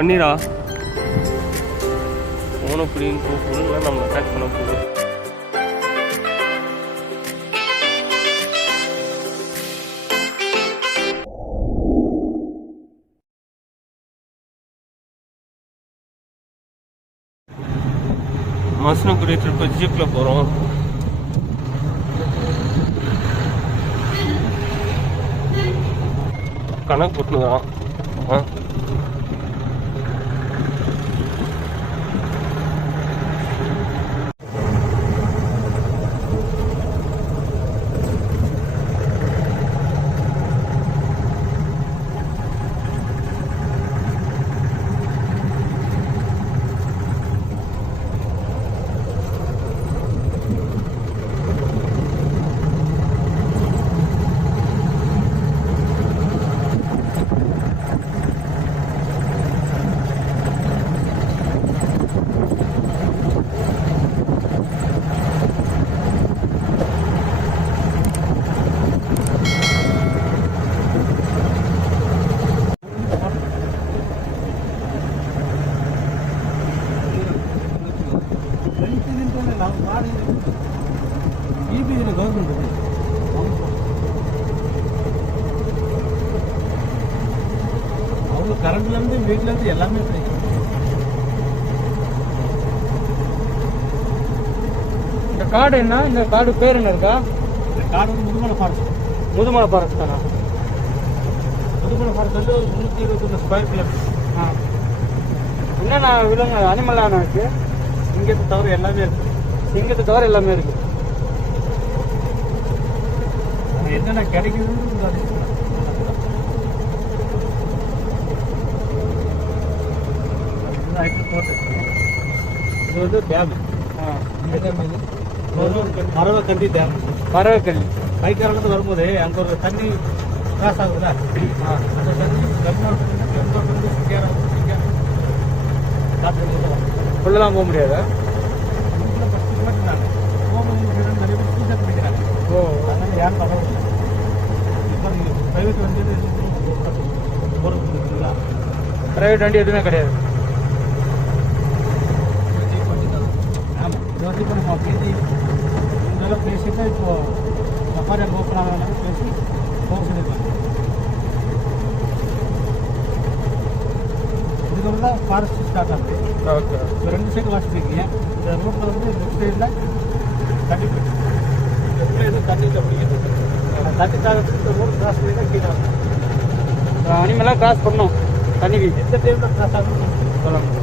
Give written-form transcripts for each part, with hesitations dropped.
பன்னீரா மோனோபுலின்னு கூப்பிடுங்களா நம்மளை அட்டாக் பண்ண போகுது. மசனகுடி ட்ரிப்பு ஜீப்பில் போகிறோம். கணக்கு போட்டுனுதான். அவங்க கரண்ட்லேருந்து வீட்டிலேருந்து எல்லாமே கிடைக்கும். இந்த காடு என்ன? இந்த காடு பேர் என்ன இருக்கா? இந்த காடு வந்து முதுமலை ஃபாரஸ்ட். முதுமலை ஃபாரஸ்ட் தானா? முதுமலை ஃபாரஸ்ட் வந்து 321 ஸ்கொயர் கிலோமீட்டர். என்னென்ன விலங்கு அனிமலான இருக்கு? சிங்கத்தை தவிர எல்லாமே இருக்கு. சிங்கத்தை தவிர எல்லாமே இருக்கு. என்னென்ன கிடைக்குதுன்னு இது வந்து டேம். பறவைக்கண்டி டேம். பறவைக்கண்டி பைக்காரங்க வரும்போது அங்கே ஒரு தண்ணி கிராஸ் ஆகுதுல்ல, அந்த தண்ணி உள்ளலாம் போக முடியாது. ஓ, அதனால யாரும் பரவாயில்ல. இப்போ பிரைவேட் வண்டி பிரைவேட் வண்டி எதுவுமே கிடையாது. ஆமாம், இது வந்து இப்போ நம்ம பேசி இதெல்லாம் பேசிட்டு இப்போ சஃபாரி ஓப்பன் ஆகலாம் பேசி போக சொல்லியிருக்காங்க. இதுக்கப்புறம் தான் ஃபாரஸ்ட் ஸ்டார்ட் ஆகுது. ஓகே, இப்போ 2 சைடு வாசிப்பீங்க. இந்த ரோட்டில் வந்து லெஃப்ட் சைடில் தண்ணி போயிட்டு எதுவும் தண்ணியில் பிடிக்கிறது. தண்ணி தாக்கத்துக்கு ரோடு கிராஸ் பண்ணி தான் கீழே வரும். அனிமலாக கிராஸ் பண்ணணும். தண்ணிக்கு எந்த டைமில் கிராஸ் ஆகணும் சொல்ல முடியும்.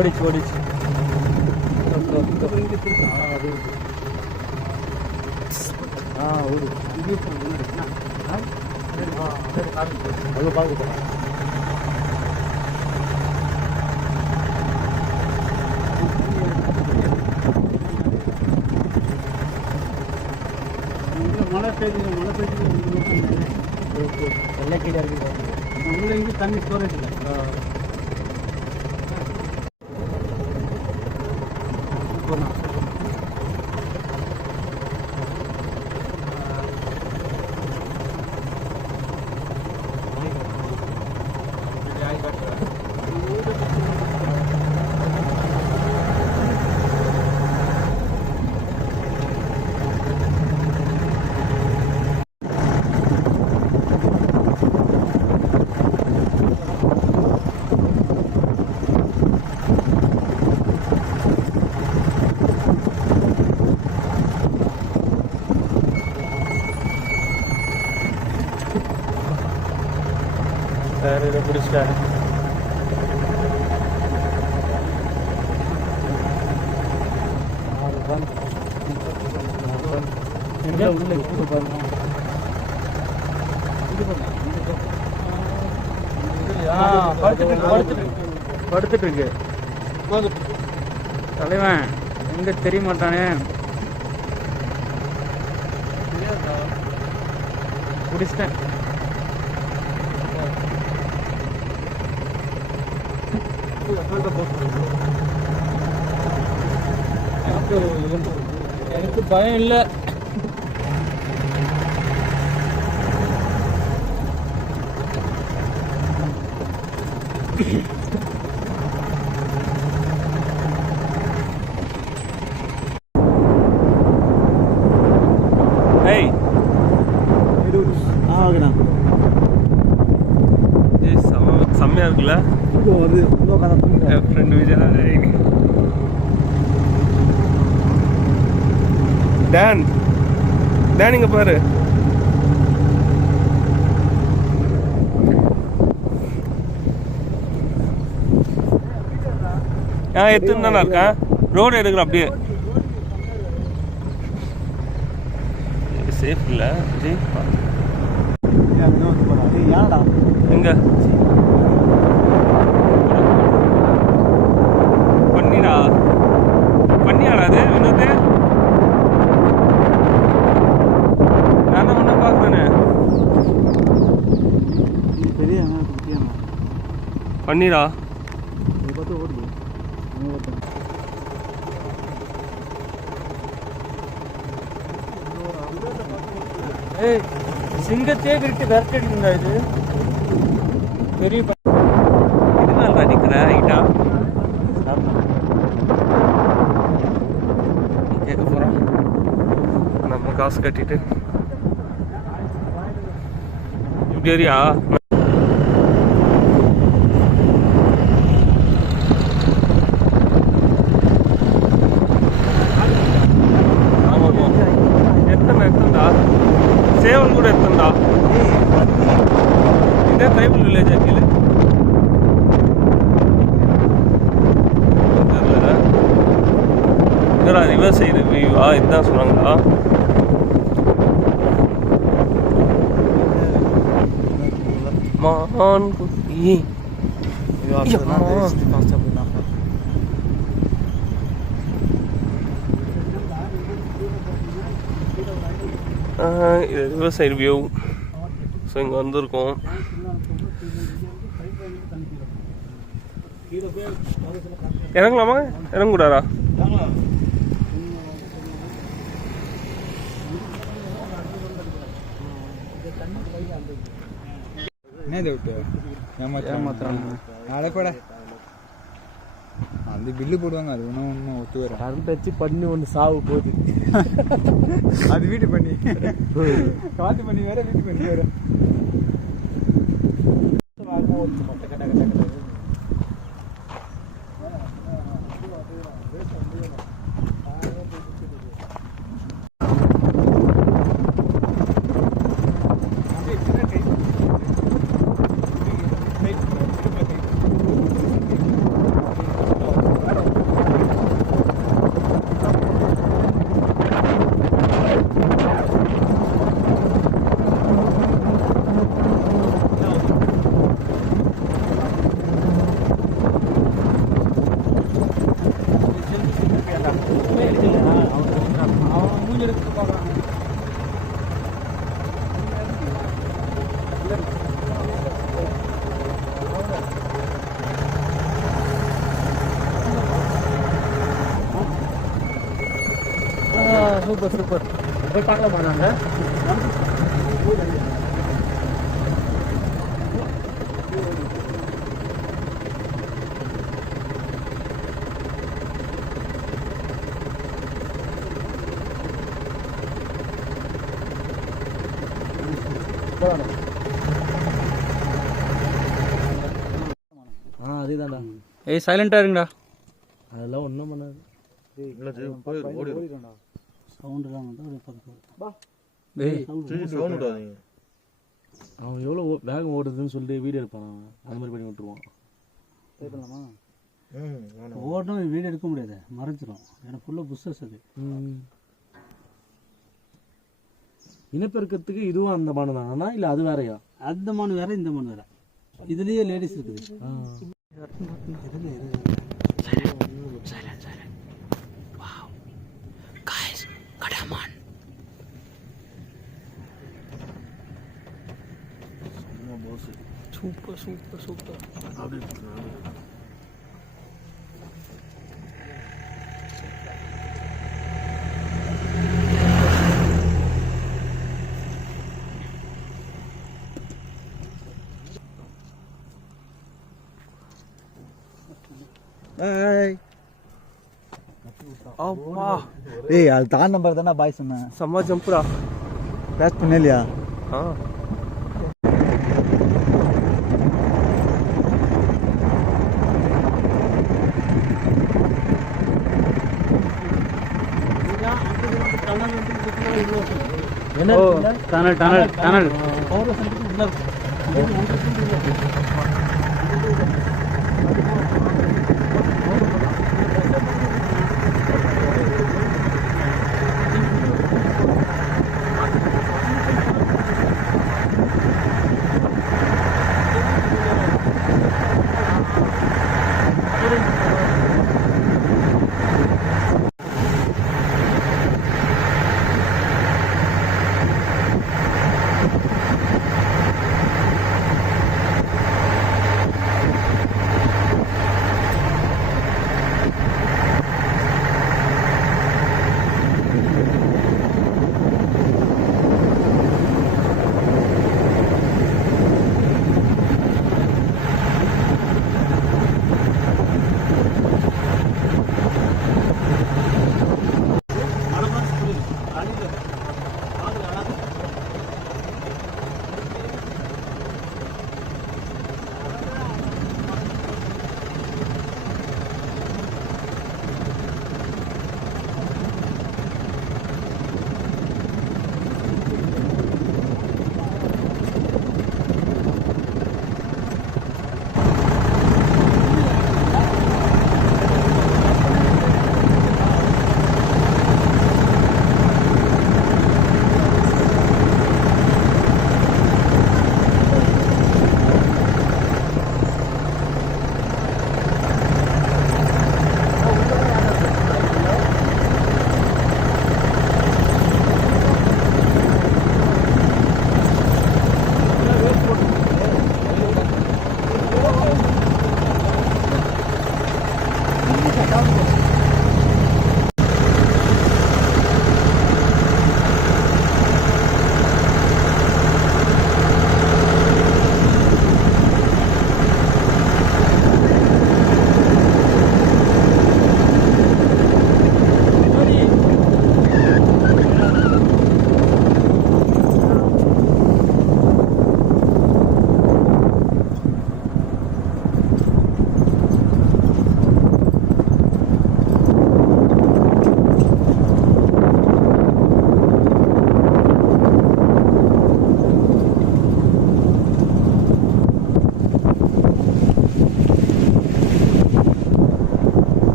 ஓடிச்சு ஓடிச்சு. மழை பெய்யுது மழை பெய்யுது எல்லாம் கீழே இருக்குது. உள்ள இங்கே தண்ணி ஸ்டோரேஜ் இல்லை. வேறு இதை பிடிச்சிட்டாரு. எங்க உள்ள கூட்டு பாருங்க. இது பண்ணு. படுத்துட்டு இருக்கு. தலைவன் எங்க தெரிய மாட்டானே. குடிச்சிட்டேன். எனக்கு பயம் இல்லை. செம்மையா இருக்குல்ல. ஃப்ரெண்ட் விஜய் டான் டான் இங்க பாரு. எத்தனை தானே இருக்கேன் ரோடு எடுக்கிற அப்படியே சேஃப் இல்லை விஜய். எங்க பண்ணிடா பண்ணியாடா அது வினோத்து. நான் தான் ஒன்றும் பார்க்குறேனே. பண்ணிடா ஏய் சிங்கத்தே விரட்டிட்டு இது பெரிய இதனால அடிக்கிற ஐட்டா கேட்க போகிறோம். நம்ம காசு கட்டிட்டு இப்படி ஏரியா எத்தனை சேவல் கூட எத்தண்டா. இதே ட்ரைபல் வில்லேஜ் ஆக்கில என்னடா ரிவர் சைடு வியூவா இதுதான் சொன்னாங்களா. மான் குட்டி இது ரிவர் சைடு வியூ. ஸோ இங்கே வந்திருக்கோம். இறங்கலாமா இறங்கக்கூடாதா? ஏமாத்துறாங்க. அந்த பில்லு போடுவாங்க. அது ஒன்றும் ஒன்றும் ஒத்து வரும். கரண்ட் வச்சு பண்ணி ஒன்று சாவு போகுது. அது வீட்டு பண்ணி காற்று பண்ணி வேற வீட்டு பண்ணி வேற. Super super. போய் பார்க்கலாமா நாங்கள்? அதேதான்டா. ஏய் சைலண்டாக இருங்கடா. அதெல்லாம் ஒன்றும் பண்ணாது. சவுண்டுலாம் அவன் எவ்வளோ வேகம் ஓடுதுன்னு சொல்லிட்டு வீடியோ எடுப்பான். அந்த மாதிரி பண்ணி விட்டுருவான். ஓடணும் வீடியோ எடுக்க முடியாது, மறைஞ்சிரும். ஏன்னா ஃபுல்லாக புஷ்ஷஸ் அது. இனப்பெருக்கத்துக்கு இதுவும் அந்த மானு தானா இல்லை அது வேறையா? அந்த மானு வேற, இந்த மானு வேற. இதுலயே லேடிஸ் இருக்குது. Super super super. அப்பா ஏய் அது தான் நம்பர் தானே பாய் சொன்னேன். செம்ம ஜம்ப்ரா. பேக் பண்ணலையா? ஆ டனல் டனல் டனல்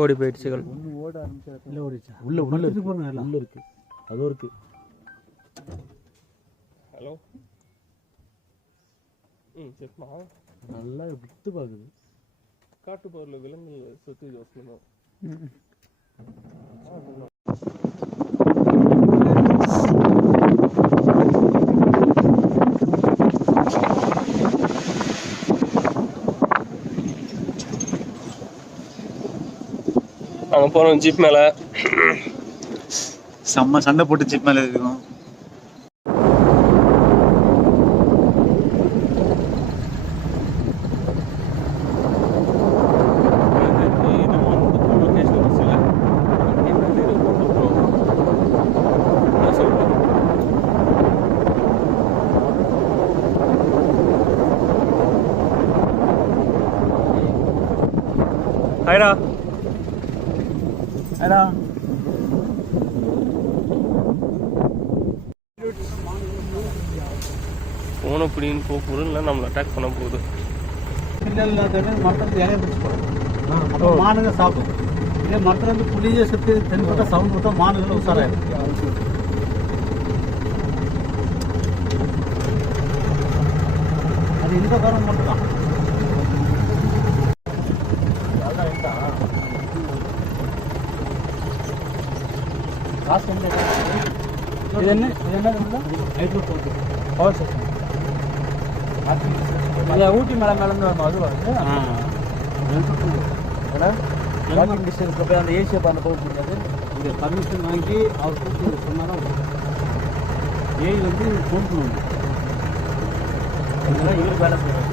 ஓடி போயிடுச்சுகள். ஓட ஆரம்பிச்சு ஓடிச்சா? உள்ள இருக்கு பாருங்க, உள்ள இருக்கு. அதோ இருக்கு. ஹலோ. சரிம்மா. நல்லா விட்டு பாக்குது. காட்டு பகுதியில் விலங்கு சுற்றி யோசனை. அங்கே போகிறோம் ஜீப் மேலே. செம்ம சண்டை போட்டு ஜீப் மேலே இருக்கும். ஹாய்டா. அடா அவனை பிடின்னு போகுது, இல்லை நம்மளை அட்டாக் பண்ண போகுது. இல்லை இல்லாத மரத்துலேருந்து இலைய பிடிச்சி போகிறோம். அப்போ மானுங்க சாப்பிடும். இதே மரத்துலேருந்து புளியை சுற்றி தென்பட்ட சவுண்ட் விட்டா மானுங்களும் உசாராயிடும். அது இந்த காரணம் மட்டும்தான். காசு என்ன இது என்ன ஹைட்ரோ பவர் ஸ்டேஷன். ஊட்டி மலை மேலேருந்து வரணும். அது வந்து ஏன்னா வாக்கிங் டிஸ்டன்ஸில் போய் அந்த ஏசியை பார்த்து போக முடியாது. இந்த பர்மிஷன் வாங்கி அவர் கூப்பிட்டு சொன்னாலும் ஏஐ வந்து ஃபோன் பண்ணுவாங்க. இதெல்லாம் இவருக்கு வேலை செய்வாங்க.